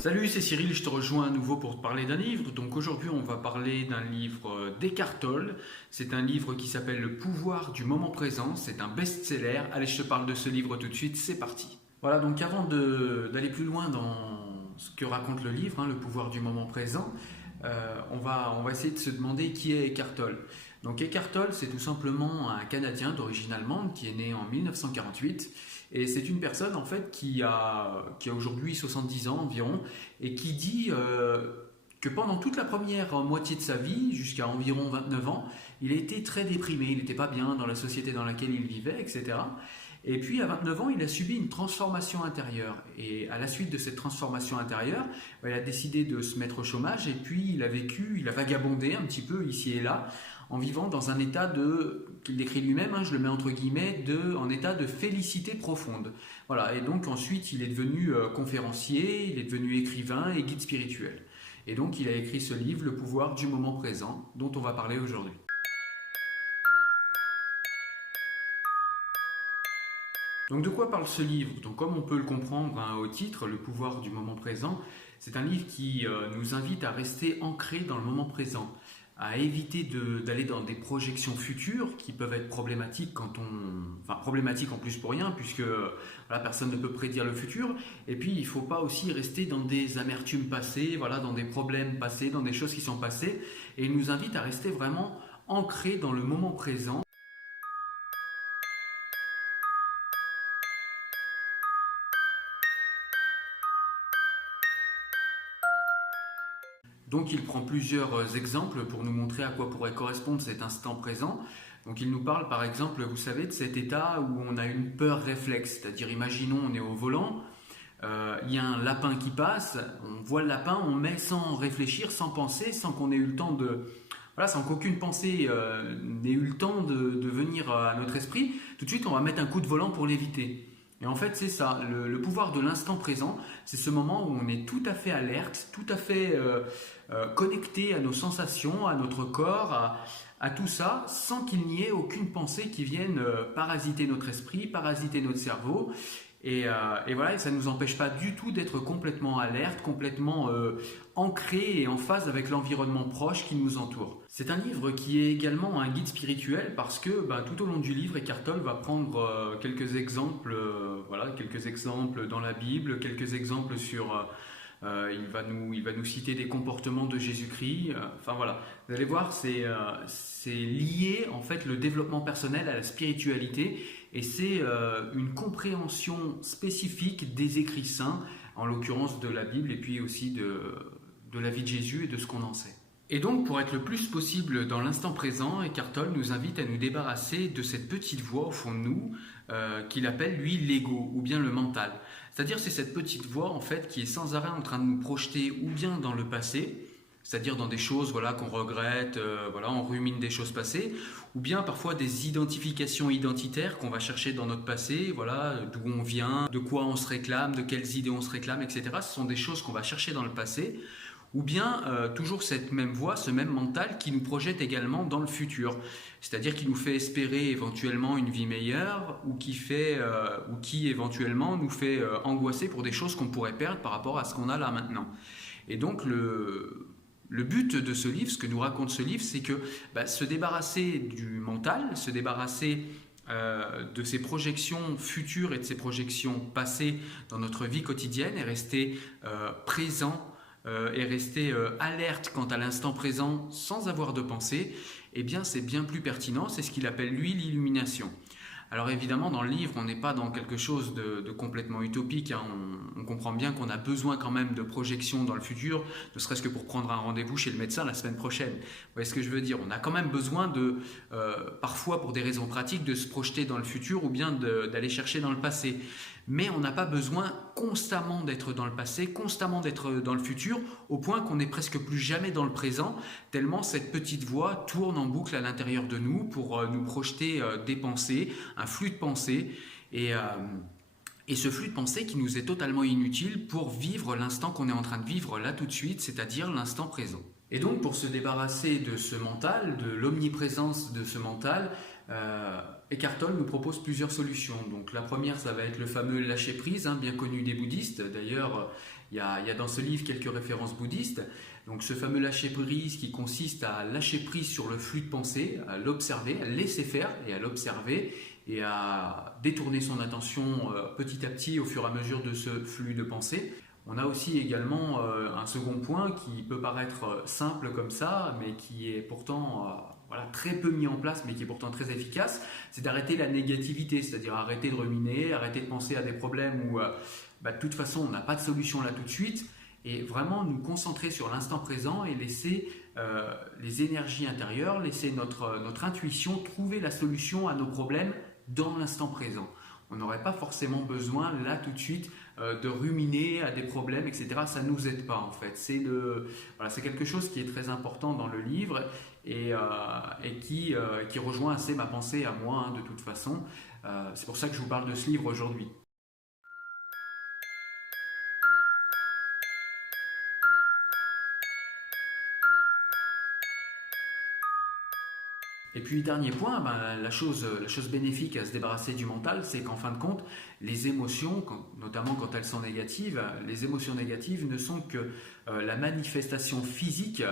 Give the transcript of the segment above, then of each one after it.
Salut, c'est Cyril, je te rejoins à nouveau pour te parler d'un livre. Donc aujourd'hui, on va parler d'un livre d'Eckhart Tolle. C'est un livre qui s'appelle Le pouvoir du moment présent. C'est un best-seller. Allez, je te parle de ce livre tout de suite, c'est parti. Voilà, donc avant d'aller plus loin dans ce que raconte le livre, Le pouvoir du moment présent, on va essayer de se demander qui est Eckhart Tolle. Donc Eckhart Tolle, c'est tout simplement un Canadien d'origine allemande qui est né en 1948. Et c'est une personne en fait qui a aujourd'hui 70 ans environ et qui dit que pendant toute la première moitié de sa vie, jusqu'à environ 29 ans, il a été très déprimé, il n'était pas bien dans la société dans laquelle il vivait, etc. Et puis à 29 ans, il a subi une transformation intérieure. Et à la suite de cette transformation intérieure, il a décidé de se mettre au chômage et puis il a vagabondé un petit peu ici et là en vivant dans un état qu'il décrit lui-même, je le mets entre guillemets, en état de félicité profonde. Voilà, et donc ensuite il est devenu conférencier, il est devenu écrivain et guide spirituel. Et donc il a écrit ce livre, Le pouvoir du moment présent, dont on va parler aujourd'hui. Donc de quoi parle ce livre? Donc comme on peut le comprendre au titre, Le pouvoir du moment présent, c'est un livre qui nous invite à rester ancré dans le moment présent, à éviter d'aller dans des projections futures qui peuvent être problématiques problématiques en plus pour rien, puisque voilà, personne ne peut prédire le futur. Et puis il ne faut pas aussi rester dans des amertumes passées, voilà, dans des problèmes passés, dans des choses qui sont passées. Et il nous invite à rester vraiment ancré dans le moment présent. Donc il prend plusieurs exemples pour nous montrer à quoi pourrait correspondre cet instant présent. Donc il nous parle par exemple, vous savez, de cet état où on a une peur réflexe, c'est-à-dire imaginons on est au volant, il y a un lapin qui passe, on voit le lapin, on met sans réfléchir, sans penser, sans qu'on ait eu le temps voilà, sans qu'aucune pensée n'ait eu le temps de venir à notre esprit, tout de suite on va mettre un coup de volant pour l'éviter. Et en fait, c'est ça, le pouvoir de l'instant présent, c'est ce moment où on est tout à fait alerte, tout à fait connecté à nos sensations, à notre corps, à tout ça, sans qu'il n'y ait aucune pensée qui vienne parasiter notre esprit, parasiter notre cerveau. Et voilà, et ça ne nous empêche pas du tout d'être complètement alerte, complètement ancré et en phase avec l'environnement proche qui nous entoure. C'est un livre qui est également un guide spirituel parce que tout au long du livre, Eckhart Tolle va prendre quelques exemples, quelques exemples dans la Bible, quelques exemples sur... il va nous citer des comportements de Jésus-Christ. Voilà, vous allez voir, c'est lié en fait le développement personnel à la spiritualité et c'est une compréhension spécifique des écrits saints, en l'occurrence de la Bible et puis aussi de la vie de Jésus et de ce qu'on en sait. Et donc, pour être le plus possible dans l'instant présent, Eckhart Tolle nous invite à nous débarrasser de cette petite voix au fond de nous qu'il appelle, lui, l'ego ou bien le mental. C'est-à-dire, c'est cette petite voix, en fait, qui est sans arrêt en train de nous projeter ou bien dans le passé, c'est-à-dire dans des choses qu'on regrette, on rumine des choses passées, ou bien parfois des identifications identitaires qu'on va chercher dans notre passé, d'où on vient, de quoi on se réclame, de quelles idées on se réclame, etc. Ce sont des choses qu'on va chercher dans le passé, ou bien toujours cette même voix, ce même mental qui nous projette également dans le futur, c'est-à-dire qui nous fait espérer éventuellement une vie meilleure ou qui éventuellement nous fait angoisser pour des choses qu'on pourrait perdre par rapport à ce qu'on a là maintenant. Et donc le but de ce livre, ce que nous raconte ce livre, c'est que se débarrasser du mental, se débarrasser de ces projections futures et de ces projections passées dans notre vie quotidienne et rester présent et rester alerte quant à l'instant présent sans avoir de pensée, eh bien c'est bien plus pertinent, c'est ce qu'il appelle lui l'illumination. Alors évidemment dans le livre on n'est pas dans quelque chose de complètement utopique, on comprend bien qu'on a besoin quand même de projections dans le futur, ne serait-ce que pour prendre un rendez-vous chez le médecin la semaine prochaine. Vous voyez ce que je veux dire? On a quand même besoin parfois pour des raisons pratiques, de se projeter dans le futur ou bien d'aller chercher dans le passé. Mais on n'a pas besoin constamment d'être dans le passé, constamment d'être dans le futur, au point qu'on n'est presque plus jamais dans le présent, tellement cette petite voix tourne en boucle à l'intérieur de nous pour nous projeter des pensées, un flux de pensées, et ce flux de pensées qui nous est totalement inutile pour vivre l'instant qu'on est en train de vivre là tout de suite, c'est-à-dire l'instant présent. Et donc pour se débarrasser de ce mental, de l'omniprésence de ce mental, Eckhart Tolle nous propose plusieurs solutions. Donc la première, ça va être le fameux lâcher prise, hein, bien connu des bouddhistes. D'ailleurs, il y a dans ce livre quelques références bouddhistes. Donc ce fameux lâcher prise qui consiste à lâcher prise sur le flux de pensée, à l'observer, à laisser faire et à l'observer et à détourner son attention petit à petit au fur et à mesure de ce flux de pensée. On a aussi également un second point qui peut paraître simple comme ça, mais qui est pourtant voilà, très peu mis en place, mais qui est pourtant très efficace, c'est d'arrêter la négativité, c'est-à-dire arrêter de ruminer, arrêter de penser à des problèmes où de toute façon on n'a pas de solution là tout de suite, et vraiment nous concentrer sur l'instant présent et laisser les énergies intérieures, laisser notre intuition trouver la solution à nos problèmes dans l'instant présent. On n'aurait pas forcément besoin là tout de suite de ruminer à des problèmes, etc. Ça ne nous aide pas en fait. C'est quelque chose qui est très important dans le livre et qui rejoint assez ma pensée à moi hein, de toute façon. C'est pour ça que je vous parle de ce livre aujourd'hui. Et puis dernier point, la chose bénéfique à se débarrasser du mental, c'est qu'en fin de compte, les émotions, notamment quand elles sont négatives, les émotions négatives ne sont que la manifestation physique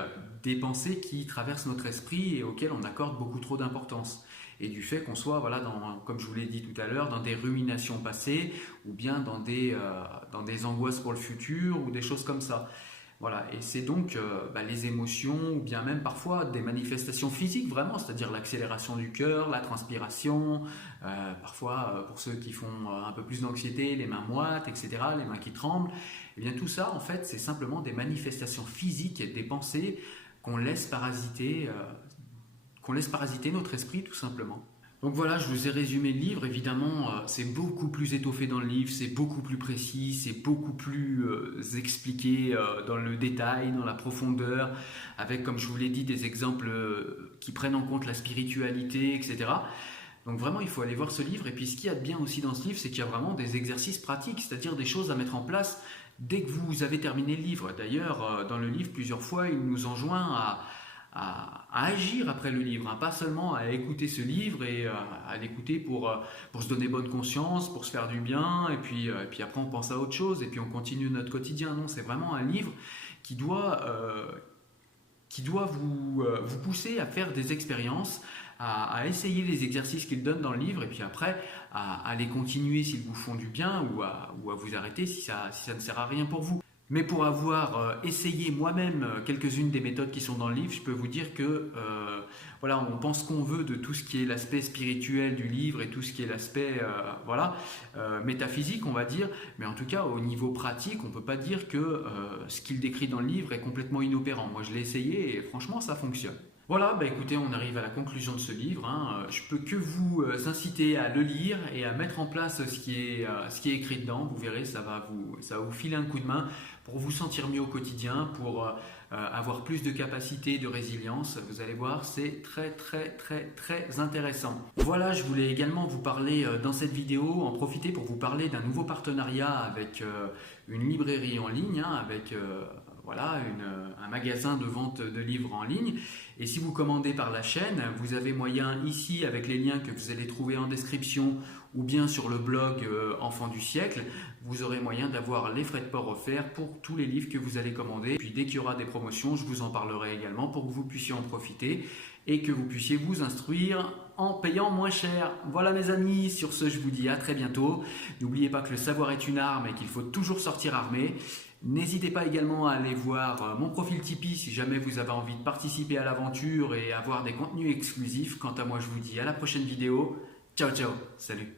des pensées qui traversent notre esprit et auxquelles on accorde beaucoup trop d'importance. Et du fait qu'on soit, voilà, comme je vous l'ai dit tout à l'heure, dans des ruminations passées ou bien dans des angoisses pour le futur ou des choses comme ça. Voilà, et c'est donc les émotions ou bien même parfois des manifestations physiques vraiment, c'est-à-dire l'accélération du cœur, la transpiration, parfois pour ceux qui font un peu plus d'anxiété, les mains moites, etc., les mains qui tremblent. Et bien tout ça, en fait, c'est simplement des manifestations physiques et des pensées qu'on laisse parasiter notre esprit tout simplement. Donc voilà, je vous ai résumé le livre. Évidemment, c'est beaucoup plus étoffé dans le livre, c'est beaucoup plus précis, c'est beaucoup plus expliqué dans le détail, dans la profondeur, avec, comme je vous l'ai dit, des exemples qui prennent en compte la spiritualité, etc. Donc vraiment, il faut aller voir ce livre. Et puis, ce qu'il y a de bien aussi dans ce livre, c'est qu'il y a vraiment des exercices pratiques, c'est-à-dire des choses à mettre en place dès que vous avez terminé le livre. D'ailleurs, dans le livre, plusieurs fois, il nous enjoint à agir après le livre, hein, pas seulement à écouter ce livre et à l'écouter pour se donner bonne conscience, pour se faire du bien, et puis après on pense à autre chose, et puis on continue notre quotidien. Non, c'est vraiment un livre qui doit vous pousser à faire des expériences, à essayer les exercices qu'il donne dans le livre, et puis après à les continuer s'ils vous font du bien, ou à vous arrêter si ça ne sert à rien pour vous. Mais pour avoir essayé moi-même quelques-unes des méthodes qui sont dans le livre, je peux vous dire que voilà, on pense qu'on veut de tout ce qui est l'aspect spirituel du livre et tout ce qui est l'aspect métaphysique, on va dire. Mais en tout cas, au niveau pratique, on ne peut pas dire que ce qu'il décrit dans le livre est complètement inopérant. Moi, je l'ai essayé et franchement, ça fonctionne. Voilà, écoutez, on arrive à la conclusion de ce livre. Hein. Je peux que vous inciter à le lire et à mettre en place ce qui est écrit dedans. Vous verrez, ça va vous filer un coup de main pour vous sentir mieux au quotidien, pour avoir plus de capacité, de résilience. Vous allez voir, c'est très très très très intéressant. Voilà, je voulais également vous parler dans cette vidéo, en profiter pour vous parler d'un nouveau partenariat avec une librairie en ligne, hein, avec un magasin de vente de livres en ligne. Et si vous commandez par la chaîne, vous avez moyen ici, avec les liens que vous allez trouver en description ou bien sur le blog Enfants du siècle, vous aurez moyen d'avoir les frais de port offerts pour tous les livres que vous allez commander. Puis dès qu'il y aura des promotions, je vous en parlerai également pour que vous puissiez en profiter et que vous puissiez vous instruire en payant moins cher. Voilà mes amis, sur ce je vous dis à très bientôt. N'oubliez pas que le savoir est une arme et qu'il faut toujours sortir armé. N'hésitez pas également à aller voir mon profil Tipeee si jamais vous avez envie de participer à l'aventure et avoir des contenus exclusifs. Quant à moi, je vous dis à la prochaine vidéo. Ciao, ciao, salut.